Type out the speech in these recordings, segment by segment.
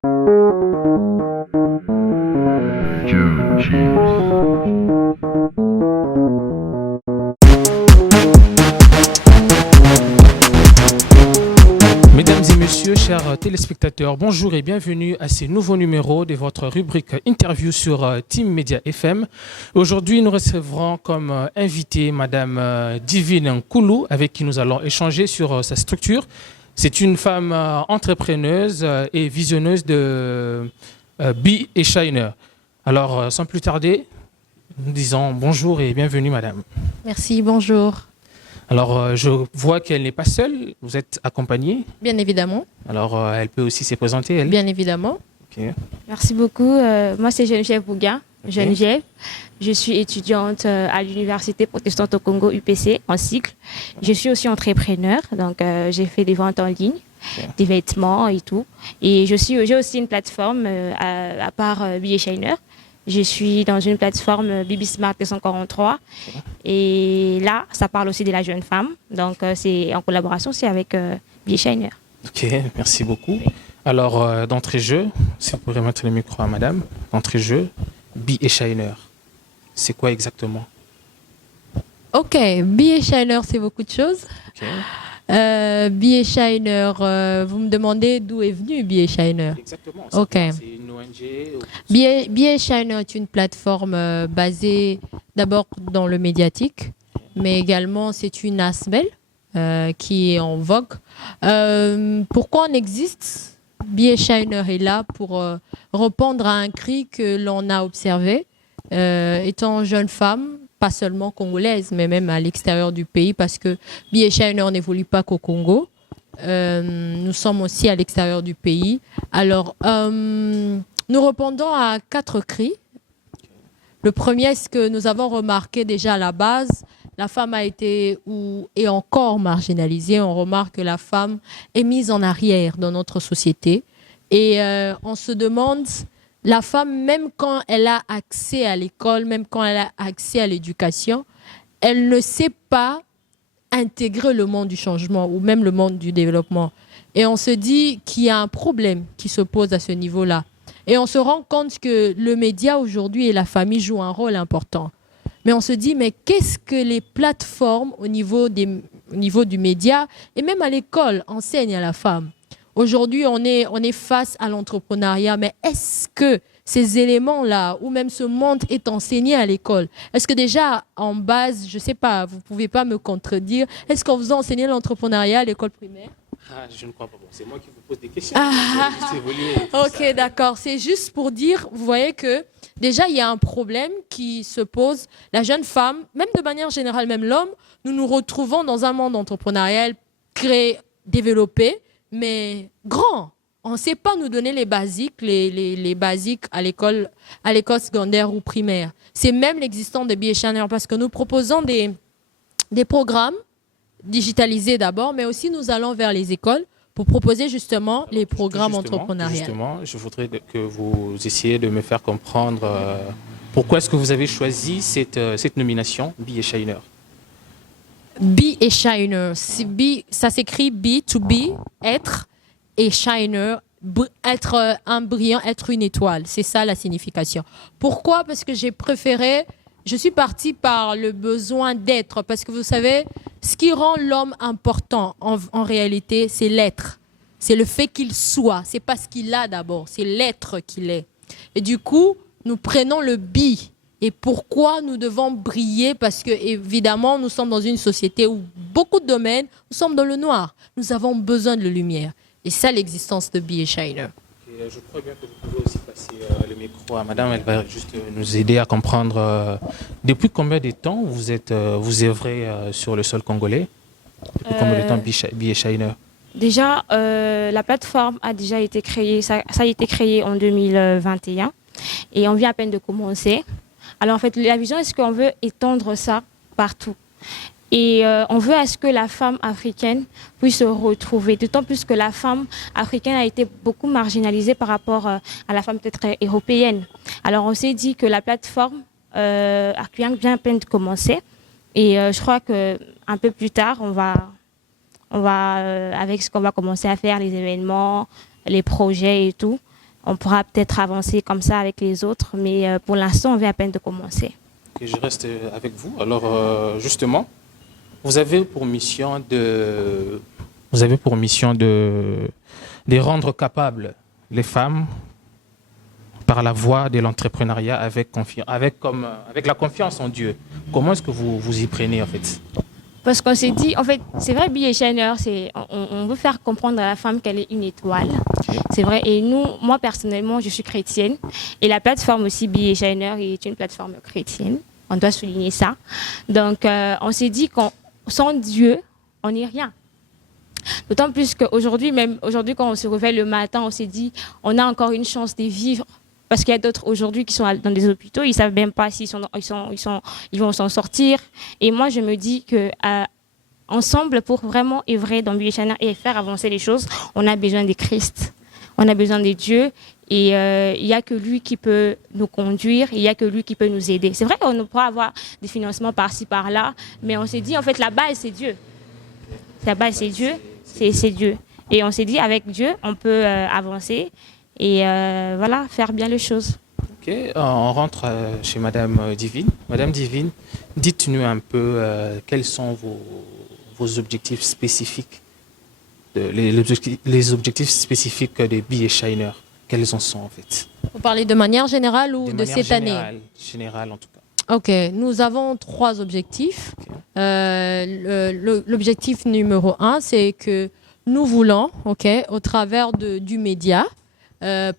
Mesdames et messieurs, chers téléspectateurs, bonjour et bienvenue à ce nouveau numéro de votre rubrique interview sur Team Média FM. Aujourd'hui, nous recevrons comme invité Madame Divine Koulou, avec qui nous allons échanger sur sa structure. C'est une femme entrepreneuse et visionneuse de Be & Shiner. Alors, sans plus tarder, nous disons bonjour et bienvenue, Madame. Merci, bonjour. Alors, je vois qu'elle n'est pas seule, vous êtes accompagnée. Bien évidemment. Alors, elle peut aussi se présenter, elle. Bien évidemment. Okay. Merci beaucoup. Moi, c'est Geneviève Bouga. Okay. Geneviève. Je suis étudiante à l'Université protestante au Congo, UPC, en cycle. Je suis aussi entrepreneur, donc j'ai fait des ventes en ligne, des vêtements et tout. Et j'ai aussi une plateforme à part Be & Shiner. Je suis dans une plateforme Bibi Smart 243. Et là, ça parle aussi de la jeune femme. Donc, c'est en collaboration aussi avec Be & Shiner. Ok, merci beaucoup. Alors, d'entrée jeu, si vous pourrez mettre le micro à madame, d'entrée jeu, Be & Shiner, c'est quoi exactement? Ok, Be & Shiner, c'est beaucoup de choses. Okay. Be & Shiner, vous me demandez d'où est venu Be & Shiner? Exactement. Ok. C'est une ONG ou... Be & Shiner est une plateforme basée d'abord dans le médiatique, mais également c'est une ASBEL qui est en vogue. Pourquoi on existe? Be & Shiner est là pour répondre à un cri que l'on a observé étant jeune femme, pas seulement congolaise, mais même à l'extérieur du pays, parce que Be & Shiner n'évolue pas qu'au Congo. Nous sommes aussi à l'extérieur du pays. Alors, nous répondons à 4 cris. Le premier, c'est que nous avons remarqué déjà à la base, la femme a été ou est encore marginalisée. On remarque que la femme est mise en arrière dans notre société. Et on se demande, la femme, même quand elle a accès à l'école, même quand elle a accès à l'éducation, elle ne sait pas intégrer le monde du changement ou même le monde du développement. Et on se dit qu'il y a un problème qui se pose à ce niveau-là. Et on se rend compte que le média aujourd'hui et la famille jouent un rôle important. Mais on se dit, mais qu'est-ce que les plateformes au niveau du média et même à l'école enseignent à la femme? Aujourd'hui, on est face à l'entrepreneuriat, mais est-ce que ces éléments-là, ou même ce monde est enseigné à l'école? Est-ce que déjà, en base, je ne sais pas, vous ne pouvez pas me contredire, est-ce qu'on vous a enseigné l'entrepreneuriat à l'école primaire? Je ne crois pas. Bon, c'est moi qui vous pose des questions. Ok, d'accord. C'est juste pour dire, vous voyez que déjà, il y a un problème qui se pose. La jeune femme, même de manière générale, même l'homme, nous nous retrouvons dans un monde entrepreneurial créé, développé, mais grand. On ne sait pas nous donner les basiques, les basiques à l'école secondaire ou primaire. C'est même l'existence de Be & Shiner parce que nous proposons des programmes digitalisés d'abord, mais aussi nous allons vers les écoles pour proposer justement les programmes entrepreneuriaux. Justement, je voudrais que vous essayiez de me faire comprendre pourquoi est-ce que vous avez choisi cette nomination Be & Shiner. Be & Shiner, ça s'écrit Be, to be, être, et Shiner, être un brillant, être une étoile. C'est ça la signification. Pourquoi? Parce que je suis partie par le besoin d'être. Parce que vous savez, ce qui rend l'homme important en réalité, c'est l'être. C'est le fait qu'il soit. C'est pas ce qu'il a d'abord, c'est l'être qu'il est. Et du coup, nous prenons le be. Et pourquoi nous devons briller? Parce que, évidemment, nous sommes dans une société où beaucoup de domaines, nous sommes dans le noir. Nous avons besoin de la lumière. Et ça, l'existence de Be & Shiner. Okay, je crois bien que vous pouvez aussi passer le micro à madame. Elle va juste nous aider à comprendre depuis combien de temps vous œuvrez sur le sol congolais? Depuis combien de temps Be & Shiner? Déjà, la plateforme a déjà été créée, ça a été créé en 2021 et on vient à peine de commencer. Alors en fait, la vision, est-ce qu'on veut étendre ça partout? Et on veut à ce que la femme africaine puisse se retrouver, d'autant plus que la femme africaine a été beaucoup marginalisée par rapport à la femme peut-être européenne. Alors on s'est dit que la plateforme vient à peine de commencer et je crois qu'un peu plus tard, on va avec ce qu'on va commencer à faire, les événements, les projets et tout, on pourra peut-être avancer comme ça avec les autres. Mais pour l'instant, on vient à peine de commencer. Ok, je reste avec vous. Alors, justement, vous avez pour mission de rendre capables les femmes par la voie de l'entrepreneuriat avec la confiance en Dieu. Comment est-ce que vous y prenez en fait? Parce qu'on s'est dit, en fait, c'est vrai, Be a Shiner, on veut faire comprendre à la femme qu'elle est une étoile. Okay. C'est vrai. Et moi personnellement, je suis chrétienne. Et la plateforme aussi, Be a Shiner, est une plateforme chrétienne. On doit souligner ça. Donc, on s'est dit qu'en sans Dieu, on n'est rien. D'autant plus qu'aujourd'hui, quand on se réveille le matin, on s'est dit, on a encore une chance de vivre. Parce qu'il y a d'autres aujourd'hui qui sont dans des hôpitaux, ils ne savent même pas s'ils ils vont s'en sortir. Et moi, je me dis que ensemble, pour vraiment œuvrer dans Be a Shiner et faire avancer les choses, on a besoin de Christ, on a besoin de Dieu. Et il n'y a que lui qui peut nous conduire, il n'y a que lui qui peut nous aider. C'est vrai qu'on pourra avoir des financements par-ci, par-là, mais on s'est dit, en fait, la base, c'est Dieu. La base, c'est Dieu, c'est Dieu. Et on s'est dit, avec Dieu, on peut avancer et voilà, faire bien les choses. Ok, on rentre chez Madame Divine. Madame Divine, dites-nous un peu quels sont vos objectifs spécifiques, les objectifs spécifiques de Be a Shiner. Quels en sont en fait? Vous parlez de manière générale ou de cette année? Générale en tout cas. Ok, nous avons 3 objectifs. Okay. L'objectif numéro 1, c'est que nous voulons, au travers du média,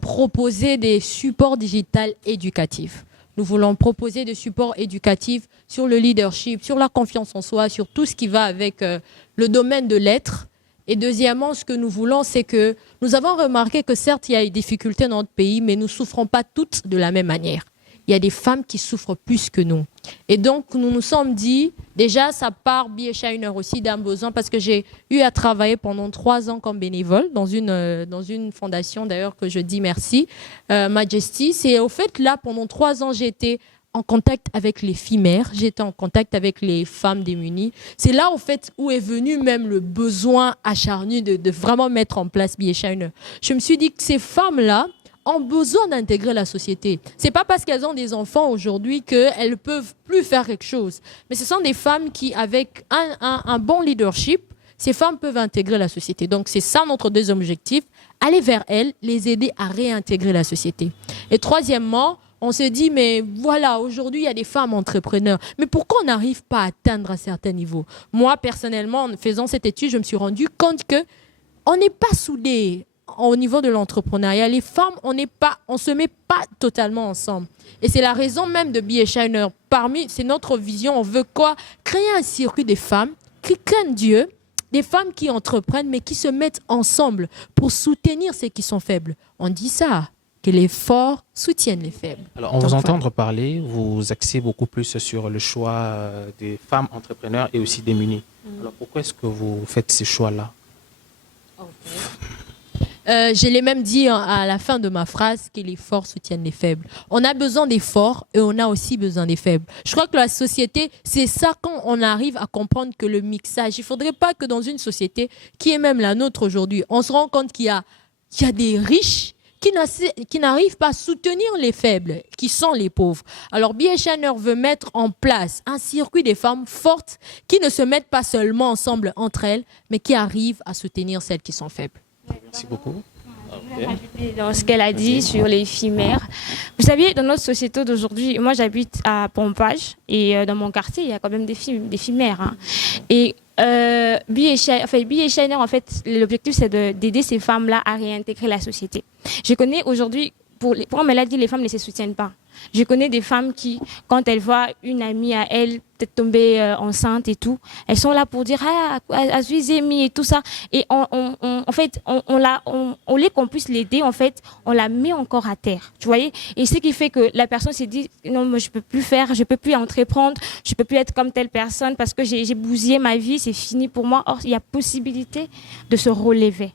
proposer des supports digitaux éducatifs. Nous voulons proposer des supports éducatifs sur le leadership, sur la confiance en soi, sur tout ce qui va avec le domaine de l'être. Et deuxièmement, ce que nous voulons, c'est que nous avons remarqué que certes, il y a des difficultés dans notre pays, mais nous ne souffrons pas toutes de la même manière. Il y a des femmes qui souffrent plus que nous. Et donc, nous nous sommes dit, déjà, ça part Be a Shiner aussi d'un besoin, parce que j'ai eu à travailler pendant 3 ans comme bénévole dans une fondation, d'ailleurs, que je dis merci, Majesty. Et au fait, là, pendant 3 ans, j'ai été en contact avec les filles mères, j'étais en contact avec les femmes démunies. C'est là, en fait, où est venu même le besoin acharné de vraiment mettre en place Be a Shiner. Je me suis dit que ces femmes-là ont besoin d'intégrer la société. C'est pas parce qu'elles ont des enfants aujourd'hui qu'elles peuvent plus faire quelque chose. Mais ce sont des femmes qui, avec un bon leadership, ces femmes peuvent intégrer la société. Donc, c'est ça notre deuxième objectif, aller vers elles, les aider à réintégrer la société. Et troisièmement, on se dit, mais voilà, aujourd'hui, il y a des femmes entrepreneurs. Mais pourquoi on n'arrive pas à atteindre un certain niveau? Moi, personnellement, en faisant cette étude, je me suis rendu compte qu'on n'est pas soudés au niveau de l'entrepreneuriat. Les femmes, on se met pas totalement ensemble. Et c'est la raison même de Be a Shiner. C'est notre vision. On veut quoi? Créer un circuit des femmes qui craignent Dieu, des femmes qui entreprennent, mais qui se mettent ensemble pour soutenir ceux qui sont faibles. On dit ça, que les forts soutiennent les faibles. Alors, on vous entend parler, vous axez beaucoup plus sur le choix des femmes entrepreneurs et aussi démunies. Alors, pourquoi est-ce que vous faites ces choix-là? Je l'ai même dit à la fin de ma phrase, que les forts soutiennent les faibles. On a besoin des forts et on a aussi besoin des faibles. Je crois que la société, c'est ça quand on arrive à comprendre que le mixage, il ne faudrait pas que dans une société qui est même la nôtre aujourd'hui, on se rend compte qu'il y a des riches qui n'arrivent pas à soutenir les faibles, qui sont les pauvres. Alors, Be a Shiner veut mettre en place un circuit des femmes fortes qui ne se mettent pas seulement ensemble entre elles, mais qui arrivent à soutenir celles qui sont faibles. Merci beaucoup. Okay. Dans ce qu'elle a dit sur les filles mères. Vous savez, dans notre société d'aujourd'hui, moi j'habite à Pompage et dans mon quartier, il y a quand même des filles mères. Hein. Et Be a Shiner, en fait, l'objectif c'est d'aider ces femmes-là à réintégrer la société. Je connais aujourd'hui, pour on me l'a dit, les femmes ne se soutiennent pas. Je connais des femmes qui, quand elles voient une amie à elles peut-être tomber enceinte et tout, elles sont là pour dire à suis aimée et tout ça. Et en fait, au lieu qu'on puisse l'aider, en fait, on la met encore à terre. Tu voyez? Et ce qui fait que la personne s'est dit non, moi je peux plus faire, je peux plus entreprendre, je peux plus être comme telle personne parce que j'ai bousillé ma vie, c'est fini pour moi. Or, il y a possibilité de se relever.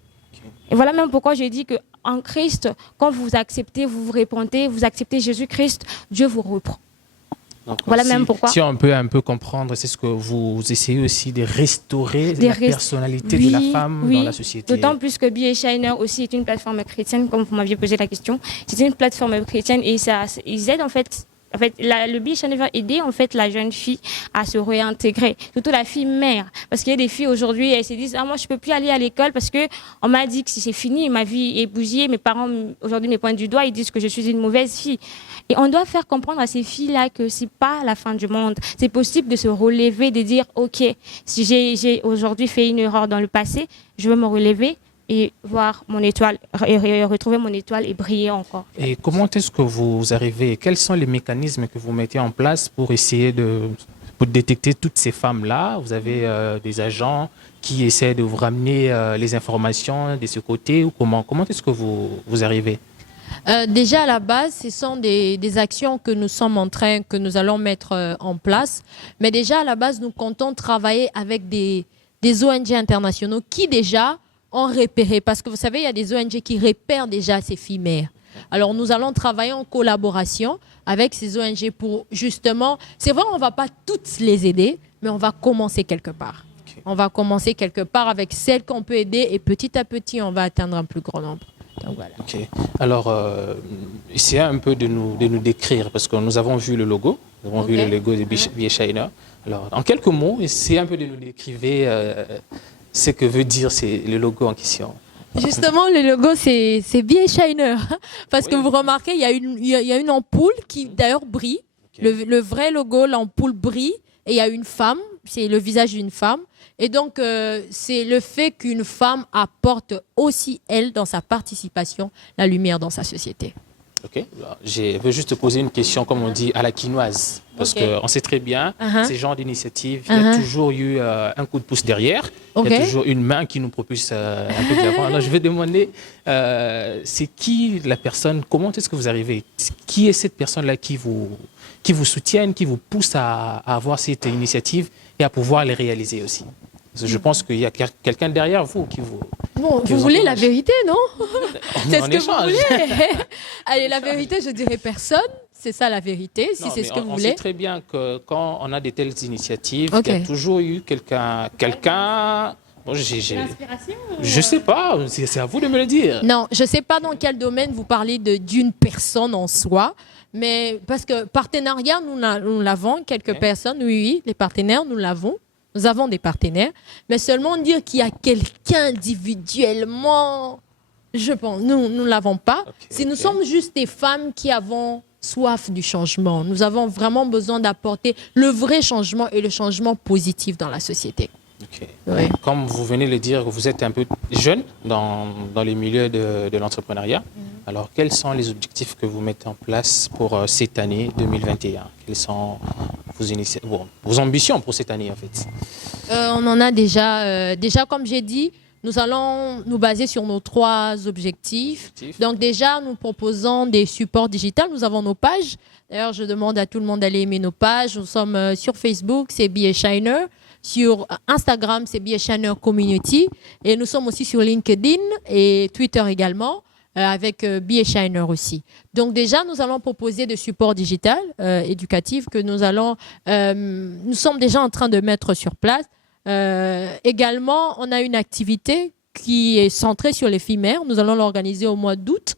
Et voilà même pourquoi j'ai dit que en Christ, quand vous acceptez, vous vous repentez, vous acceptez Jésus-Christ, Dieu vous reprend. Donc, Voilà même pourquoi. Si on peut un peu comprendre, c'est ce que vous essayez aussi de restaurer la personnalité de la femme dans la société. D'autant plus que Be a Shiner aussi est une plateforme chrétienne, comme vous m'aviez posé la question. C'est une plateforme chrétienne et ils aident en fait. Le Be a Shiner va aider en fait la jeune fille à se réintégrer, surtout la fille mère, parce qu'il y a des filles aujourd'hui, elles se disent moi je peux plus aller à l'école parce que on m'a dit que si c'est fini, ma vie est bousillée, mes parents aujourd'hui me pointent du doigt, ils disent que je suis une mauvaise fille. Et on doit faire comprendre à ces filles-là que c'est pas la fin du monde. C'est possible de se relever, de dire ok, si j'ai aujourd'hui fait une erreur dans le passé, je veux me relever et voir mon étoile, retrouver mon étoile et briller encore. Et comment est-ce que vous arrivez, quels sont les mécanismes que vous mettez en place pour essayer pour détecter toutes ces femmes-là? Vous avez des agents qui essaient de vous ramener les informations de ce côté ou comment est-ce que vous arrivez? Déjà à la base, ce sont des actions que nous allons mettre en place. Mais déjà à la base, nous comptons travailler avec des ONG internationaux qui déjà ont repéré. Parce que vous savez, il y a des ONG qui repèrent déjà ces filles mères. Alors nous allons travailler en collaboration avec ces ONG pour justement, c'est vrai, on ne va pas toutes les aider, mais on va commencer quelque part. Okay. On va commencer quelque part avec celles qu'on peut aider et petit à petit, on va atteindre un plus grand nombre. Donc, voilà. Okay. Alors, essayez un peu de nous décrire, parce que nous avons vu le logo, nous avons vu le logo de Be a Shiner. Alors, en quelques mots, essayez un peu de nous décrire ce que veut dire le logo en question. Justement, le logo, c'est Be a Shiner. Parce que vous remarquez, il y a une ampoule qui d'ailleurs brille. Okay. Le vrai logo, l'ampoule brille. Et il y a une femme, c'est le visage d'une femme. Et donc, c'est le fait qu'une femme apporte aussi, elle, dans sa participation, la lumière dans sa société. Ok. Je veux juste te poser une question, comme on dit, à la quinoise. Parce qu'on sait très bien, ces genres d'initiatives, il y a toujours eu un coup de pouce derrière. Il y a toujours une main qui nous propulse un peu de l'avant. Alors, je vais demander, c'est qui la personne, comment est-ce que vous arrivez? Qui est cette personne-là qui vous soutienne, qui vous pousse à avoir cette initiative et à pouvoir les réaliser aussi? Parce que je pense qu'il y a quelqu'un derrière vous qui vous... Bon, vous voulez la vérité, non? C'est ce que vous voulez. Allez, la vérité, je dirais personne. C'est ça la vérité, si c'est ce que vous voulez. On sait très bien que quand on a de telles initiatives, il y a toujours eu quelqu'un... Bon, L'inspiration je sais pas, c'est à vous de me le dire. Non, je sais pas dans quel domaine vous parlez d'une personne en soi, mais parce que partenariat, nous l'avons, quelques personnes, oui, les partenaires, nous l'avons. Nous avons des partenaires, mais seulement dire qu'il y a quelqu'un individuellement, je pense, nous ne l'avons pas. Nous sommes juste des femmes qui avons soif du changement. Nous avons vraiment besoin d'apporter le vrai changement et le changement positif dans la société. Okay. Oui. Comme vous venez de le dire, vous êtes un peu jeune dans les milieux de l'entrepreneuriat. Alors, quels sont les objectifs que vous mettez en place pour cette année 2021? Quelles sont vos ambitions pour cette année, en fait? On en a déjà, comme j'ai dit, nous allons nous baser sur nos 3 objectifs. Donc déjà, nous proposons des supports digitaux. Nous avons nos pages. D'ailleurs, je demande à tout le monde d'aller aimer nos pages. Nous sommes sur Facebook, c'est Be a Shiner. Sur Instagram, c'est Be a Shiner Community. Et nous sommes aussi sur LinkedIn et Twitter également, avec Be a Shiner aussi. Donc déjà, nous allons proposer des supports digitaux éducatifs que nous sommes déjà en train de mettre sur place. Également, on a une activité qui est centrée sur les filles mères. Nous allons l'organiser au mois d'août.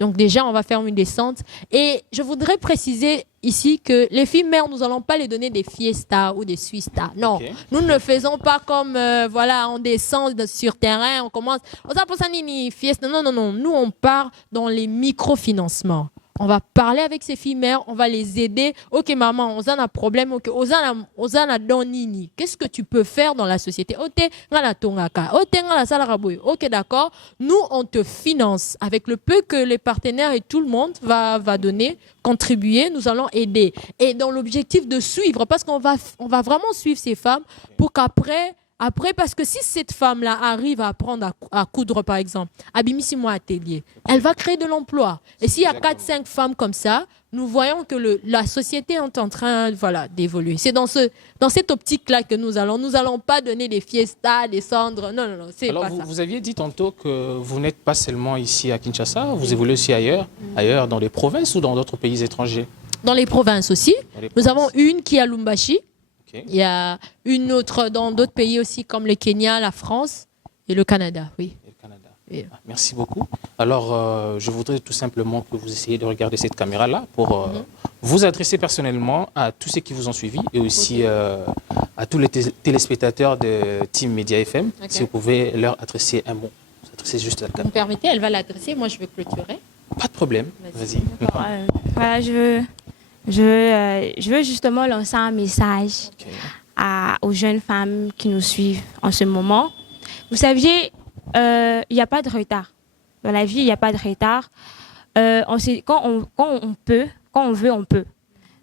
Donc déjà, on va faire une descente. Et je voudrais préciser ici que les filles mères, nous n'allons pas les donner des fiestas ou des suistas. Non, nous ne le faisons pas comme, on descend sur terrain, on commence. Non. Nous, on part dans les microfinancements. On va parler avec ces filles mères, on va les aider. Ok, maman, on a un problème. Ok, on a donini. Qu'est-ce que tu peux faire dans la société? Ok, d'accord. Nous, on te finance avec le peu que les partenaires et tout le monde va donner, contribuer. Nous allons aider. Et dans l'objectif de suivre, parce qu'on va vraiment suivre ces femmes pour qu'après, parce que si cette femme-là arrive à apprendre à coudre, par exemple, à Bimissimo Atelier, elle va créer de l'emploi. Et s'il y a 4-5 femmes comme ça, nous voyons que la société est en train d'évoluer. C'est dans cette optique-là que nous allons pas donner des fiestas, des cendres. Non, c'est pas ça. Vous aviez dit tantôt que vous n'êtes pas seulement ici à Kinshasa, vous évoluez aussi ailleurs dans les provinces ou dans d'autres pays étrangers? Dans les provinces aussi. les Nous provinces. avons une qui est à Lumbashi. Ok. Il y a une autre dans d'autres pays aussi, comme le Kenya, la France et le Canada. Oui. Et le Canada. Oui. Merci beaucoup. Alors, je voudrais tout simplement que vous essayiez de regarder cette caméra-là pour vous adresser personnellement à tous ceux qui vous ont suivi et aussi à tous les téléspectateurs de Team Média FM. Ok. Si vous pouvez leur adresser un mot. Vous adressez juste à la Vous me caméra. permettez, elle va l'adresser. Moi, je vais clôturer. Pas de problème. Vas-y. Vas-y. Voilà, je veux justement lancer un message Ok. aux jeunes femmes qui nous suivent en ce moment. Vous saviez, il n'y a pas de retard. Dans la vie, il n'y a pas de retard. Quand on peut, quand on veut, on peut.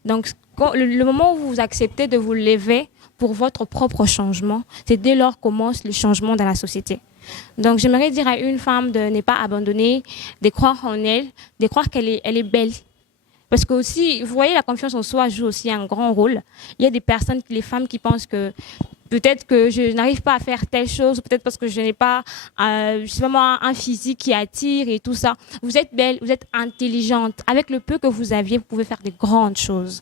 Donc, le moment où vous acceptez de vous lever pour votre propre changement, c'est dès lors commence le changement dans la société. Donc, j'aimerais dire à une femme de ne pas abandonner, de croire en elle, de croire qu'elle est belle. Parce que aussi, vous voyez, la confiance en soi joue aussi un grand rôle. Il y a des personnes, les femmes qui pensent que peut-être que je n'arrive pas à faire telle chose, peut-être parce que je n'ai pas, je sais pas moi, un physique qui attire et tout ça. Vous êtes belle, vous êtes intelligente. Avec le peu que vous aviez, vous pouvez faire de grandes choses.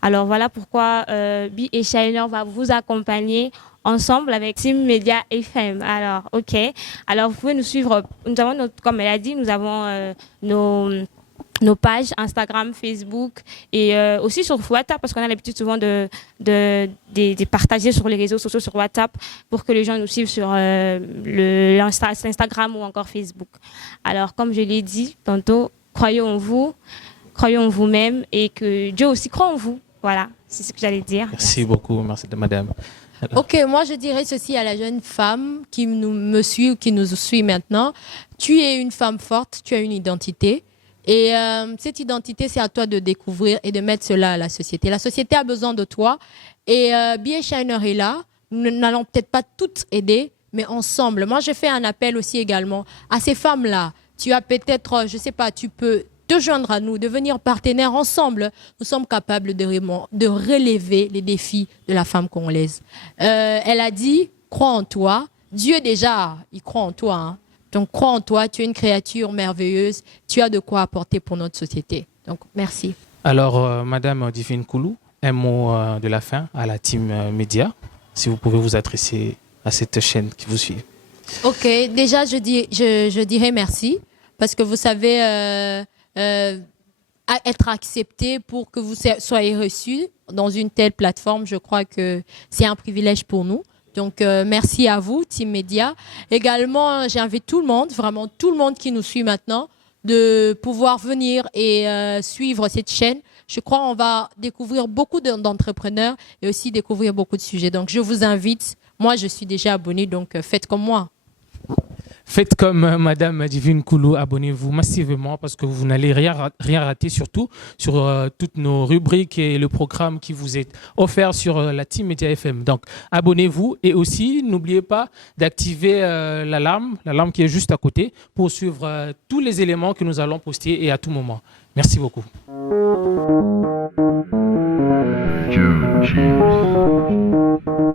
Alors voilà pourquoi Bi et Shiner va vous accompagner ensemble avec Team Média FM. Alors, ok. Alors, vous pouvez nous suivre. Nous avons comme elle a dit, nous avons nos pages Instagram, Facebook et aussi sur WhatsApp parce qu'on a l'habitude souvent de partager sur les réseaux sociaux sur WhatsApp pour que les gens nous suivent sur Instagram ou encore Facebook. Alors, comme je l'ai dit tantôt, croyez en vous, croyez en vous-même et que Dieu aussi croit en vous. Voilà, c'est ce que j'allais dire. Merci beaucoup. Merci, madame. Ok, moi je dirais ceci à la jeune femme qui me suit ou qui nous suit maintenant. Tu es une femme forte, tu as une identité. Et cette identité, c'est à toi de découvrir et de mettre cela à la société. La société a besoin de toi. Et B.A. Shiner est là. Nous n'allons peut-être pas toutes aider, mais ensemble. Moi, je fais un appel aussi également à ces femmes-là. Tu as peut-être, je ne sais pas, tu peux te joindre à nous, devenir partenaires ensemble. Nous sommes capables de relever les défis de la femme congolaise. Elle a dit, crois en toi. Dieu déjà, il croit en toi, hein. Donc, crois en toi, tu es une créature merveilleuse, tu as de quoi apporter pour notre société. Donc, merci. Alors, madame Divine Koulou, un mot de la fin à la Team Média, si vous pouvez vous adresser à cette chaîne qui vous suit. Ok, déjà, je dirais merci, parce que vous savez, être accepté pour que vous soyez reçu dans une telle plateforme, je crois que c'est un privilège pour nous. Donc, merci à vous, Team Média. Également, j'invite tout le monde, vraiment tout le monde qui nous suit maintenant, de pouvoir venir et suivre cette chaîne. Je crois qu'on va découvrir beaucoup d'entrepreneurs et aussi découvrir beaucoup de sujets. Donc, je vous invite. Moi, je suis déjà abonnée, donc faites comme moi. Faites comme Madame Divine Koulou, abonnez-vous massivement parce que vous n'allez rien rater, surtout sur toutes nos rubriques et le programme qui vous est offert sur la Team Média FM. Donc, abonnez-vous et aussi, n'oubliez pas d'activer l'alarme qui est juste à côté pour suivre tous les éléments que nous allons poster et à tout moment. Merci beaucoup. Joe Cheese.